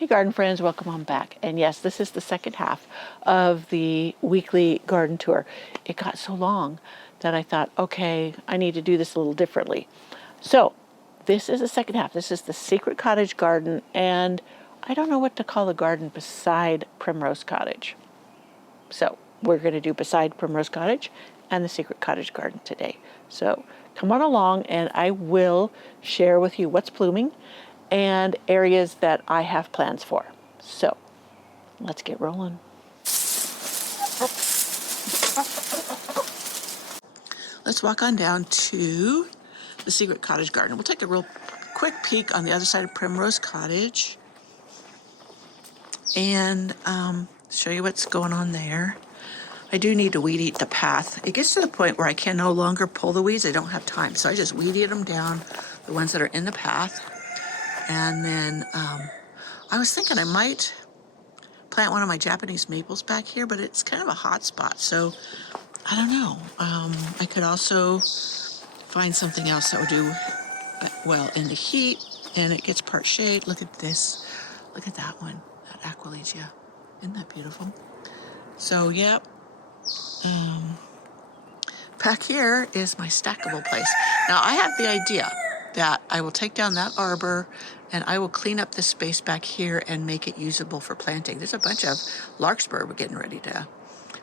Hey garden friends, welcome on back. And yes, this is the second half of the weekly garden tour. It got so long that I thought, okay, I need to do this a little differently. So this is the second half. This is the Secret Cottage garden, and I don't know what to call the garden beside Primrose Cottage. So we're going to do beside Primrose Cottage and the Secret Cottage garden today. So come on along and I will share with you what's blooming and areas that I have plans for. So let's get rolling. Let's walk on down to the Secret Cottage garden. We'll take a real quick peek on the other side of Primrose Cottage and show you what's going on there. I do need to weed eat the path. It gets to the point where I can no longer pull the weeds. I don't have time. So I just weed eat them down, the ones that are in the path. And then I was thinking I might plant one of my Japanese maples back here, but it's kind of a hot spot. So I don't know. I could also find something else that would do well in the heat, and it gets part shade. Look at this. Look at that one, that Aquilegia. Isn't that beautiful? So, yep. Back here is my stackable place. Now, I have the idea that I will take down that arbor and I will clean up this space back here and make it usable for planting. There's a bunch of larkspur we're getting ready to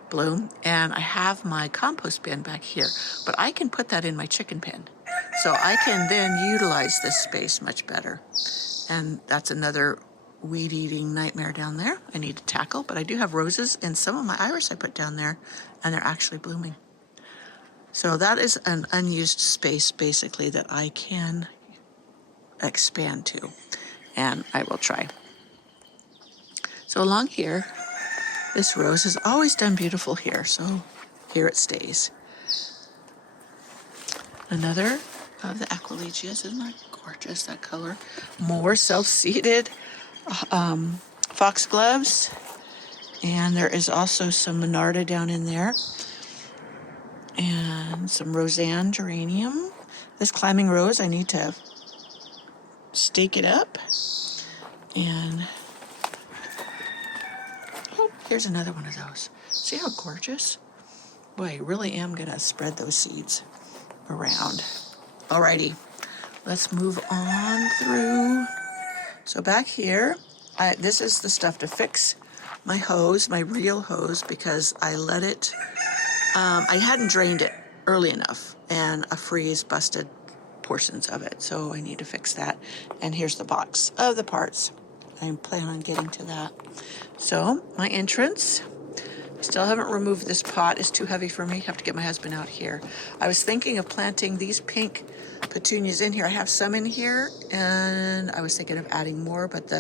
bloom, and I have my compost bin back here, but I can put that in my chicken pen. So I can then utilize this space much better. And that's another weed eating nightmare down there I need to tackle, but I do have roses and some of my iris I put down there, and they're actually blooming. So that is an unused space basically that I can expand to, and I will try. So along here, this rose has always done beautiful here, so here it stays. Another of the Aquilegias. Isn't that gorgeous, that color? More self-seeded foxgloves, and there is also some Monarda down in there, and some Roseanne geranium. This climbing rose, I need to stake it up, and oh, here's another one of those. See how gorgeous? Boy, I really am gonna spread those seeds around. Alrighty, let's move on through. So back here, this is the stuff to fix my hose, my real hose, because I let it, I hadn't drained it early enough, and a freeze busted portions of it, so I need to fix that. And here's the box of the parts. I plan on getting to that. So my entrance, still haven't removed this pot. It's too heavy for me. Have to get my husband out here. I was thinking of planting these pink petunias in here. I have some in here, and I was thinking of adding more, but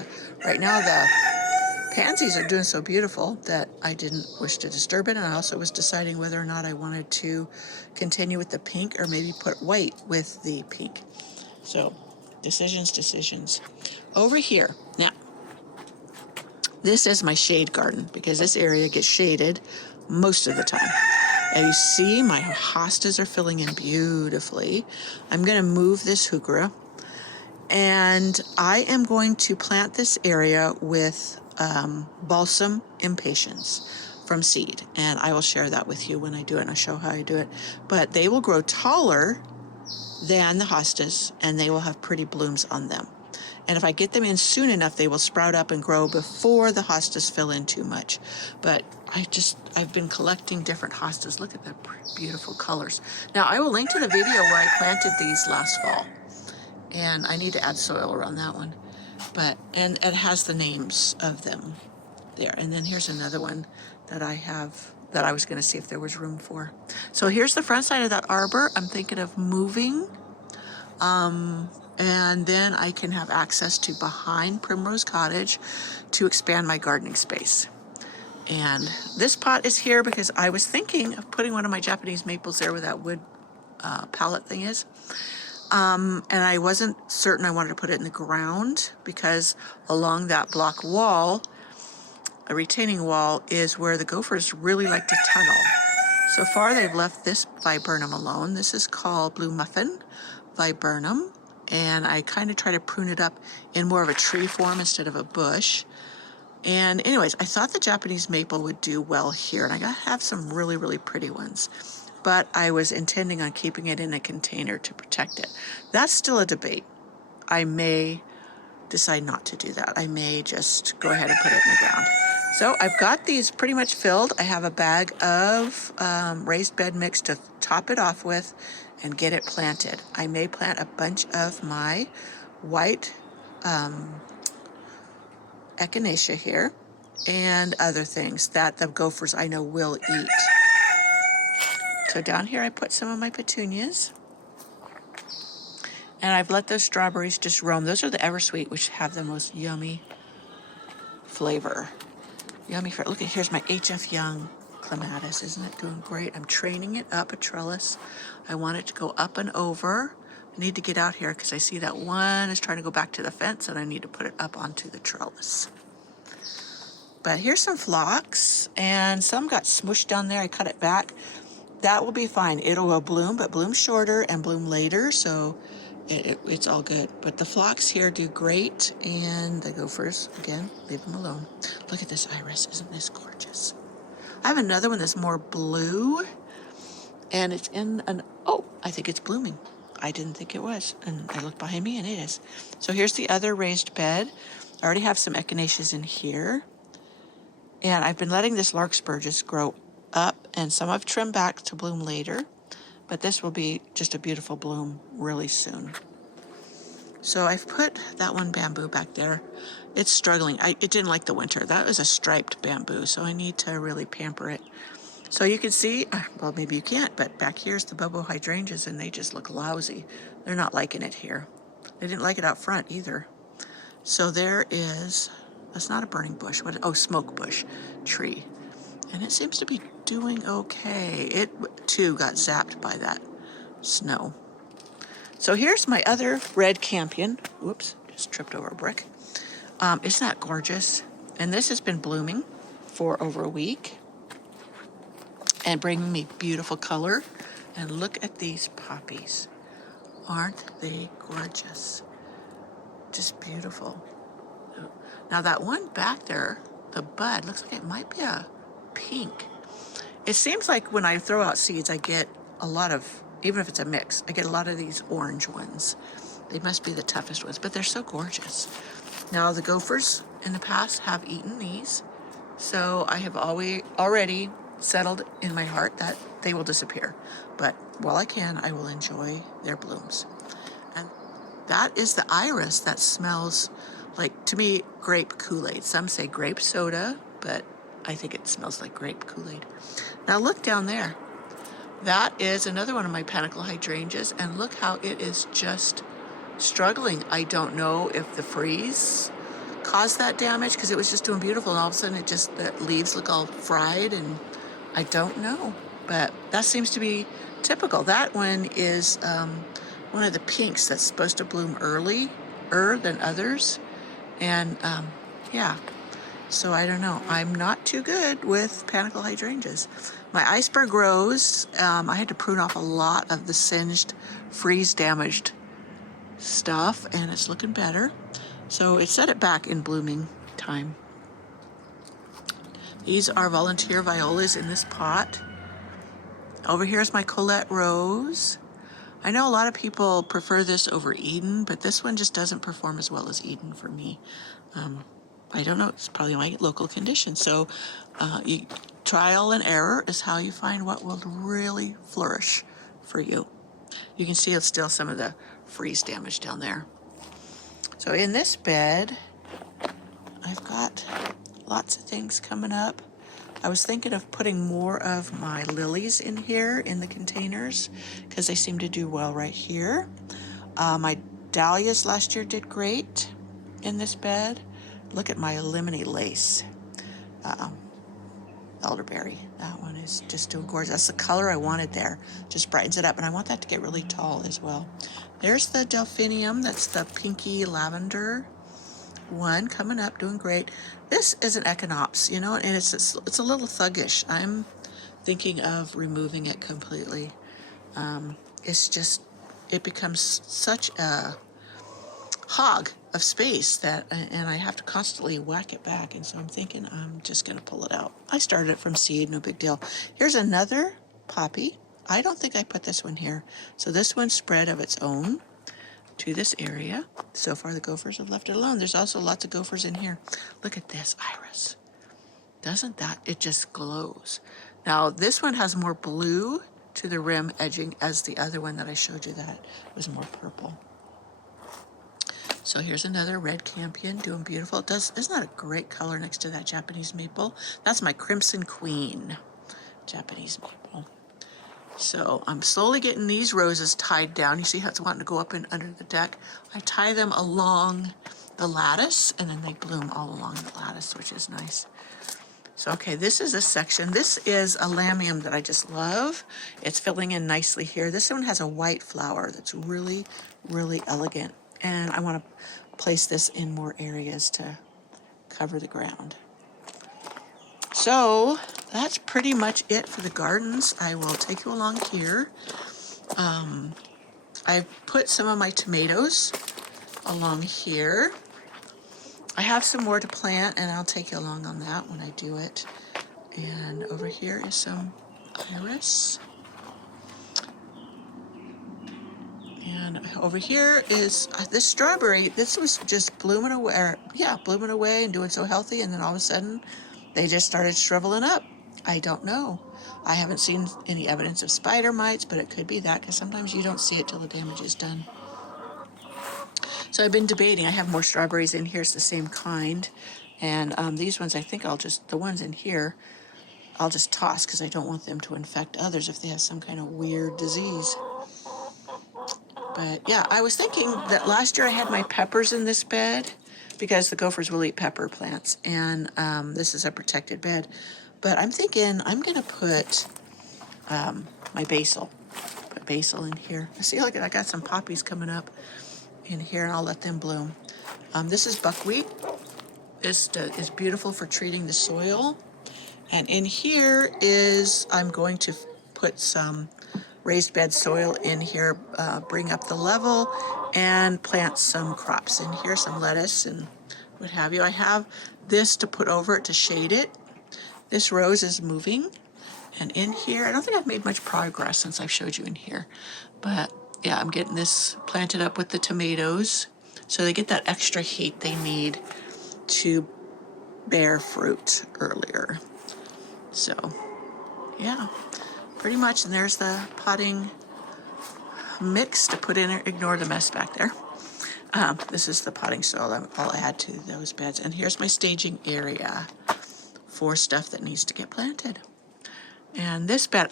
right now the pansies are doing so beautiful that I didn't wish to disturb it. And I also was deciding whether or not I wanted to continue with the pink or maybe put white with the pink. So decisions. Over here, now, this is my shade garden because this area gets shaded most of the time. And you see my hostas are filling in beautifully. I'm going to move this heuchera, and I am going to plant this area with balsam impatiens from seed, and I will share that with you when I do it, and I'll show how I do it. But they will grow taller than the hostas, and they will have pretty blooms on them. And if I get them in soon enough, they will sprout up and grow before the hostas fill in too much. But I've been collecting different hostas. Look at the beautiful colors. Now, I will link to the video where I planted these last fall. And I need to add soil around that one. And it has the names of them there. And then here's another one that I have that I was going to see if there was room for. So here's the front side of that arbor. I'm thinking of moving. And then I can have access to behind Primrose Cottage to expand my gardening space. And this pot is here because I was thinking of putting one of my Japanese maples there where that wood pallet thing is. And I wasn't certain I wanted to put it in the ground because along that block wall, a retaining wall, is where the gophers really like to tunnel. So far they've left this viburnum alone. This is called Blue Muffin Viburnum. and I kind of try to prune it up in more of a tree form instead of a bush. And anyways, I thought the Japanese maple would do well here, and I have some really, really pretty ones. But I was intending on keeping it in a container to protect it. That's still a debate. I may decide not to do that. I may just go ahead and put it in the ground. So I've got these pretty much filled. I have a bag of raised bed mix to top it off with and get it planted. I may plant a bunch of my white echinacea here and other things that the gophers I know will eat. So down here I put some of my petunias, and I've let those strawberries just roam. Those are the Eversweet, which have the most yummy flavor. Yummy fruit. Look at, here's my HF Young clematis. Isn't it doing great? I'm training it up a trellis. I want it to go up and over. I need to get out here because I see that one is trying to go back to the fence, and I need to put it up onto the trellis. But here's some phlox, and some got smushed down there. I cut it back. That will be fine. It'll bloom, but bloom shorter and bloom later, so it's all good. But the phlox here do great, and the gophers, again, leave them alone. Look at this iris. Isn't this gorgeous? I have another one that's more blue, and it's in an, oh, I think it's blooming. I didn't think it was, and I looked behind me, and it is. So here's the other raised bed. I already have some echinaceas in here, and I've been letting this larkspur just grow up, and some I've trimmed back to bloom later, but this will be just a beautiful bloom really soon. So I've put that one bamboo back there. It's struggling. It didn't like the winter. That was a striped bamboo, so I need to really pamper it. So you can see, well, maybe you can't, but back here's the Bobo hydrangeas, and they just look lousy. They're not liking it here. They didn't like it out front either. So there is, that's not a burning bush. What? Oh, smoke bush tree. And it seems to be doing okay. It too got zapped by that snow. So here's my other red campion. Whoops, just tripped over a brick. Isn't that gorgeous? And this has been blooming for over a week and bringing me beautiful color. And look at these poppies. Aren't they gorgeous? Just beautiful. Now that one back there, the bud, looks like it might be a pink. It seems like when I throw out seeds, I get a lot of, even if it's a mix, I get a lot of these orange ones. They must be the toughest ones, but they're so gorgeous. Now the gophers in the past have eaten these, so I have already settled in my heart that they will disappear. But while I can, I will enjoy their blooms. And that is the iris that smells like, to me, grape Kool-Aid. Some say grape soda, but I think it smells like grape Kool-Aid. Now look down there. That is another one of my panicle hydrangeas, and look how it is just struggling. I don't know if the freeze caused that damage, because it was just doing beautiful, and all of a sudden the leaves look all fried, and I don't know. But that seems to be typical. That one is one of the pinks that's supposed to bloom earlier than others. And yeah, so I don't know. I'm not too good with panicle hydrangeas. My iceberg rose, I had to prune off a lot of the singed, freeze-damaged stuff, and it's looking better. So it set it back in blooming time. These are volunteer violas in this pot. Over here is my Colette rose. I know a lot of people prefer this over Eden, but this one just doesn't perform as well as Eden for me. I don't know, it's probably my local condition. So trial and error is how you find what will really flourish for you. You can see it's still some of the freeze damage down there. So in this bed, I've got lots of things coming up. I was thinking of putting more of my lilies in here in the containers because they seem to do well right here. My dahlias last year did great in this bed. Look at my lemony lace. Elderberry. That one is just doing gorgeous. That's the color I wanted there. Just brightens it up, and I want that to get really tall as well. There's the delphinium. That's the pinky lavender one coming up, doing great. This is an echinops, you know, and it's a little thuggish. I'm thinking of removing it completely. It's just, it becomes such a hog of space and I have to constantly whack it back. And so I'm thinking I'm just going to pull it out. I started it from seed, no big deal. Here's another poppy. I don't think I put this one here. So this one spread of its own to this area. So far the gophers have left it alone. There's also lots of gophers in here. Look at this iris. Doesn't that, it just glows. Now this one has more blue to the rim edging as the other one that I showed you that was more purple. So here's another red campion doing beautiful. Isn't that a great color next to that Japanese maple? That's my Crimson Queen Japanese maple. So I'm slowly getting these roses tied down. You see how it's wanting to go up and under the deck? I tie them along the lattice and then they bloom all along the lattice, which is nice. So, okay, this is a section. This is a lamium that I just love. It's filling in nicely here. This one has a white flower that's really, really elegant. And I want to place this in more areas to cover the ground. So that's pretty much it for the gardens. I will take you along here. I've put some of my tomatoes along here. I have some more to plant, and I'll take you along on that when I do it. And over here is some iris. And over here is this strawberry. This was just blooming away, blooming away and doing so healthy, and then all of a sudden, they just started shriveling up. I don't know. I haven't seen any evidence of spider mites, but it could be that, because sometimes you don't see it till the damage is done. So I've been debating. I have more strawberries in here. It's the same kind. And these ones, I think the ones in here, I'll just toss because I don't want them to infect others if they have some kind of weird disease. But yeah, I was thinking that last year I had my peppers in this bed because the gophers will eat pepper plants. And this is a protected bed. But I'm thinking I'm going to put my basil. Put basil in here. See, look, I got some poppies coming up in here, and I'll let them bloom. This is buckwheat. This is beautiful for treating the soil. And in here I'm going to put some raised bed soil in here, bring up the level, and plant some crops in here, some lettuce and what have you. I have this to put over it to shade it. This rose is moving. And in here, I don't think I've made much progress since I've showed you in here. But yeah, I'm getting this planted up with the tomatoes so they get that extra heat they need to bear fruit earlier. So yeah, pretty much. And there's the potting mix to put in. Ignore the mess back there. This is the potting soil I'll add to those beds. And here's my staging area for stuff that needs to get planted. And this bed,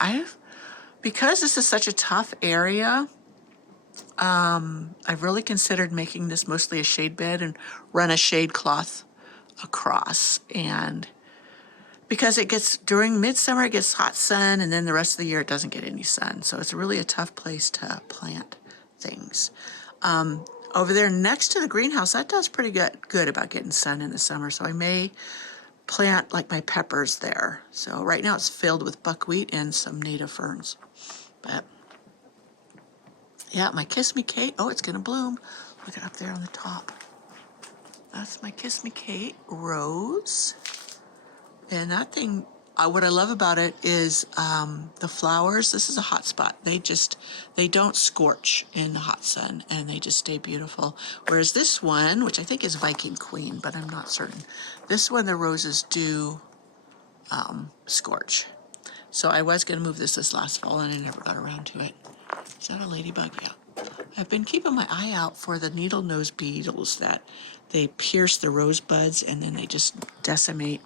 because this is such a tough area, I've really considered making this mostly a shade bed and run a shade cloth across. And because during midsummer, it gets hot sun, and then the rest of the year it doesn't get any sun. So it's really a tough place to plant things. Over there next to the greenhouse, that does pretty good about getting sun in the summer. So I may plant like my peppers there. So right now it's filled with buckwheat and some native ferns. But yeah, my Kiss Me Kate. Oh, it's going to bloom. Look at up there on the top. That's my Kiss Me Kate rose. And that thing, what I love about it is the flowers. This is a hot spot. They don't scorch in the hot sun, and they just stay beautiful. Whereas this one, which I think is Viking Queen, but I'm not certain. This one, the roses do scorch. So I was going to move this last fall, and I never got around to it. Is that a ladybug? Yeah. I've been keeping my eye out for the needle-nose beetles that they pierce the rose buds, and then they just decimate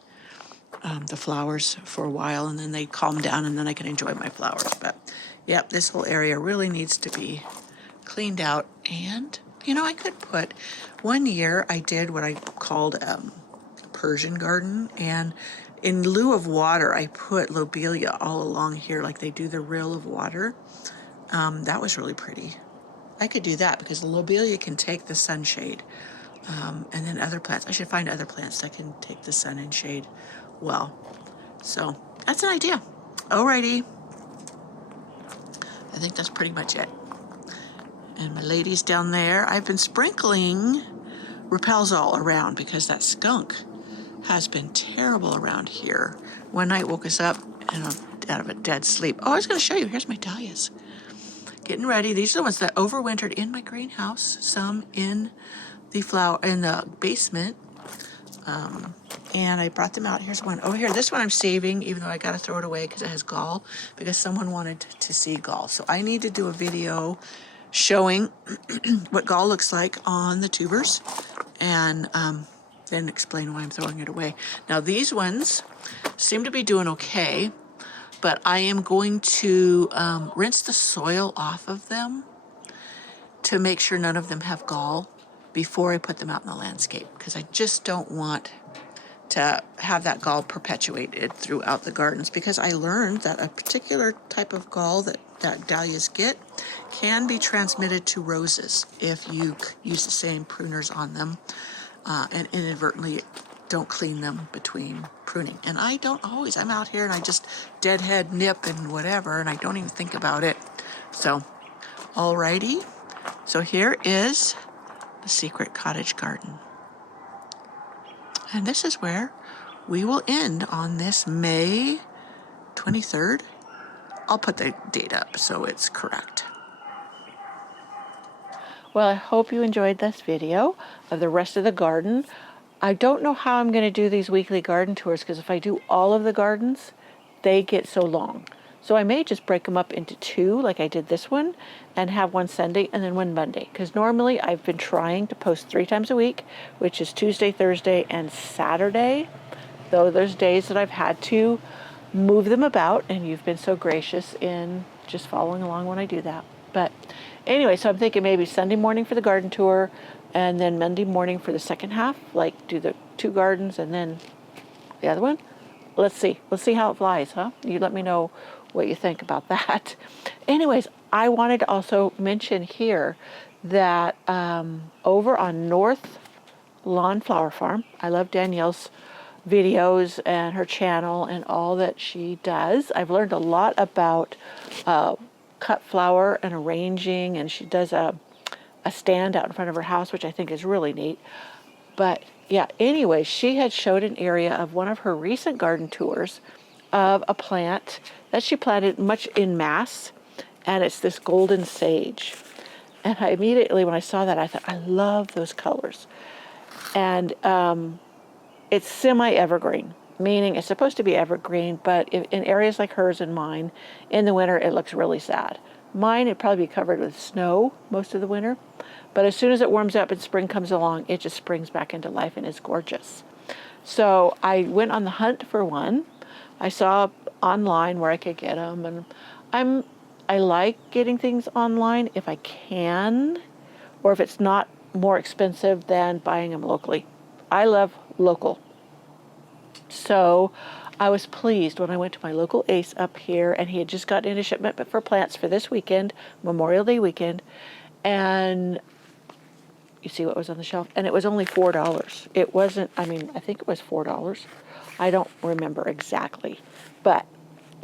the flowers for a while, and then they calm down, and then I can enjoy my flowers. But yep, this whole area really needs to be cleaned out. And I could put, one year I did what I called a Persian garden, and in lieu of water I put lobelia all along here like they do the rill of water. That was really pretty. I could do that because the lobelia can take the sunshade, and then other plants, I should find other plants that can take the sun and shade well. So that's an idea. Alrighty. I think that's pretty much it. And my lady's down there. I've been sprinkling Repels all around because that skunk has been terrible around here. One night woke us up and out of a dead sleep. Oh, I was going to show you. Here's my dahlias. Getting ready. These are the ones that overwintered in my greenhouse. Some in the basement. And I brought them out. Here's one over here. This one I'm saving, even though I got to throw it away because it has gall, because someone wanted to see gall. So I need to do a video showing what gall looks like on the tubers, and then explain why I'm throwing it away. Now these ones seem to be doing okay, but I am going to rinse the soil off of them to make sure none of them have gall before I put them out in the landscape, because I just don't want to have that gall perpetuated throughout the gardens, because I learned that a particular type of gall that dahlias get can be transmitted to roses if you use the same pruners on them and inadvertently don't clean them between pruning. And I don't always. I'm out here and I just deadhead nip and whatever, and I don't even think about it. So, alrighty. So here is the Secret Cottage garden. And this is where we will end on this May 23rd. I'll put the date up so it's correct. Well, I hope you enjoyed this video of the rest of the garden. I don't know how I'm going to do these weekly garden tours, because if I do all of the gardens, they get so long. So I may just break them up into two, like I did this one, and have one Sunday and then one Monday. Because normally I've been trying to post 3 times a week, which is Tuesday, Thursday, and Saturday. Though there's days that I've had to move them about, and you've been so gracious in just following along when I do that. But anyway, so I'm thinking maybe Sunday morning for the garden tour, and then Monday morning for the second half, like do the 2 gardens and then the other one. Let's see how it flies, huh? You let me know what you think about that. Anyways, I wanted to also mention here that over on North Lawn Flower Farm, I love Danielle's videos and her channel and all that she does. I've learned a lot about cut flower and arranging, and she does a stand out in front of her house, which I think is really neat. But yeah, anyway, she had showed an area of one of her recent garden tours of a plant that she planted much in mass, and it's this golden sage. And I immediately, when I saw that, I thought, I love those colors. And it's semi-evergreen, meaning it's supposed to be evergreen, but in areas like hers and mine, in the winter, it looks really sad. Mine, it'd probably be covered with snow most of the winter, but as soon as it warms up and spring comes along, it just springs back into life and is gorgeous. So I went on the hunt for one. I saw online where I could get them, and I like getting things online if I can, or if it's not more expensive than buying them locally. I love local. So I was pleased when I went to my local Ace up here, and he had just gotten in a shipment for plants for this weekend, Memorial Day weekend, and you see what was on the shelf, and it was only $4. It wasn't, I think it was $4. I don't remember exactly, but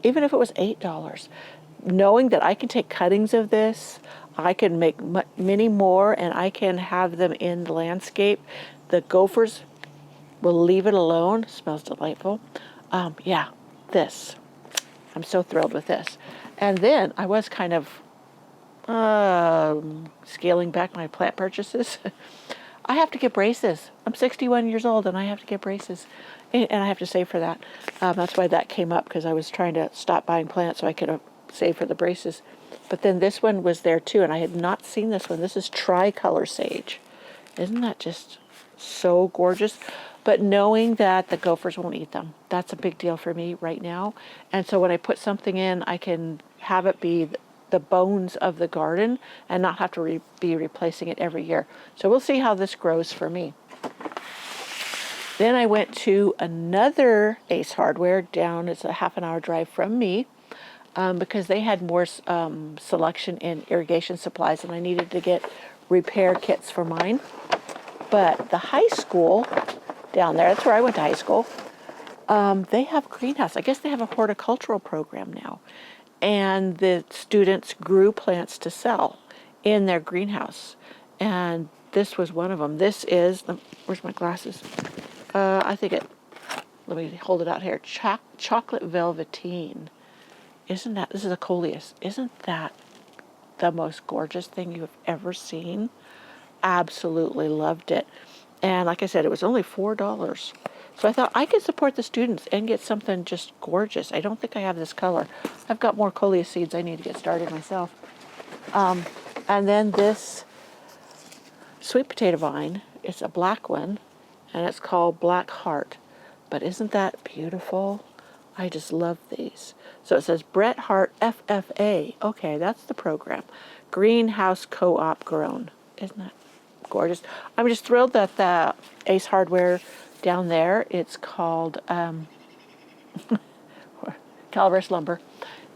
even if it was $8, knowing that I can take cuttings of this, I can make many more, and I can have them in the landscape. The gophers will leave it alone. It smells delightful. Yeah, this. I'm so thrilled with this. And then I was kind of scaling back my plant purchases. I have to get braces. I'm 61 years old and I have to get braces. And I have to save for that. That's why that came up, because I was trying to stop buying plants so I could save for the braces. But then this one was there too, and I had not seen this one. This is tricolor sage. Isn't that just so gorgeous? But knowing that the gophers won't eat them, that's a big deal for me right now. And so when I put something in, I can have it be the bones of the garden and not have to be replacing it every year. So we'll see how this grows for me. Then I went to another Ace Hardware down, it's a half-an-hour drive from me, because they had more selection in irrigation supplies, and I needed to get repair kits for mine. But the high school down there, that's where I went to high school, they have a greenhouse. I guess they have a horticultural program now. And the students grew plants to sell in their greenhouse. And this was one of them. This is, where's my glasses? I think let me hold it out here. Chocolate velveteen. Isn't that, this is a coleus. Isn't that the most gorgeous thing you have ever seen? Absolutely loved it. And like I said, it was only $4. So I thought I could support the students and get something just gorgeous. I don't think I have this color. I've got more coleus seeds I need to get started myself. And then this sweet potato vine, it's a black one, and it's called Black Heart. But isn't that beautiful? I just love these. So it says Bret Hart FFA. Okay, that's the program. Greenhouse Co-op grown. Isn't that gorgeous? I'm just thrilled that the Ace Hardware down there, it's called Calaveras Lumber.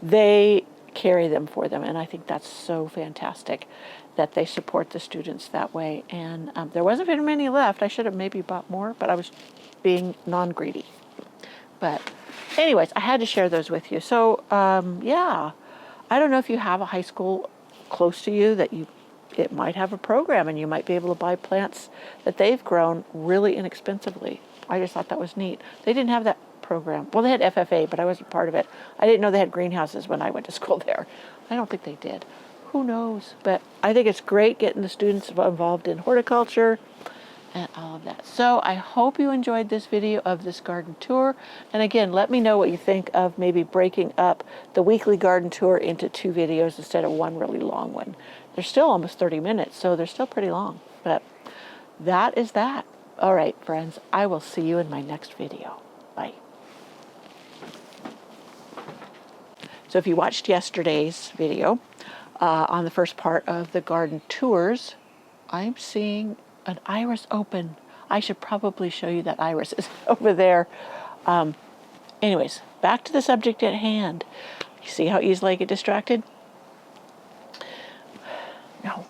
They carry them for them, and I think that's so fantastic that they support the students that way. And there wasn't very many left. I should have maybe bought more, but I was being non-greedy. But anyways, I had to share those with you. So yeah, I don't know if you have a high school close to you that it might have a program, and you might be able to buy plants that they've grown really inexpensively. I just thought that was neat. They didn't have that program. Well, they had FFA, but I wasn't part of it. I didn't know they had greenhouses when I went to school there. I don't think they did. Who knows? But I think it's great getting the students involved in horticulture and all of that. So I hope you enjoyed this video of this garden tour. And again, let me know what you think of maybe breaking up the weekly garden tour into 2 videos instead of one really long one. They're still almost 30 minutes, so they're still pretty long. But that is that. All right, friends, I will see you in my next video. Bye. So if you watched yesterday's video on the first part of the garden tours, I'm seeing an iris open. I should probably show you that iris is over there. Anyways, back to the subject at hand. You see how easily I get distracted? No.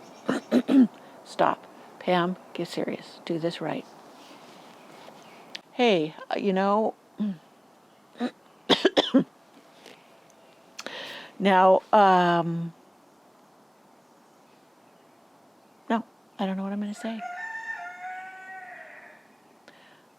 Stop. Pam, get serious. Do this right. Hey, now, no, I don't know what I'm going to say.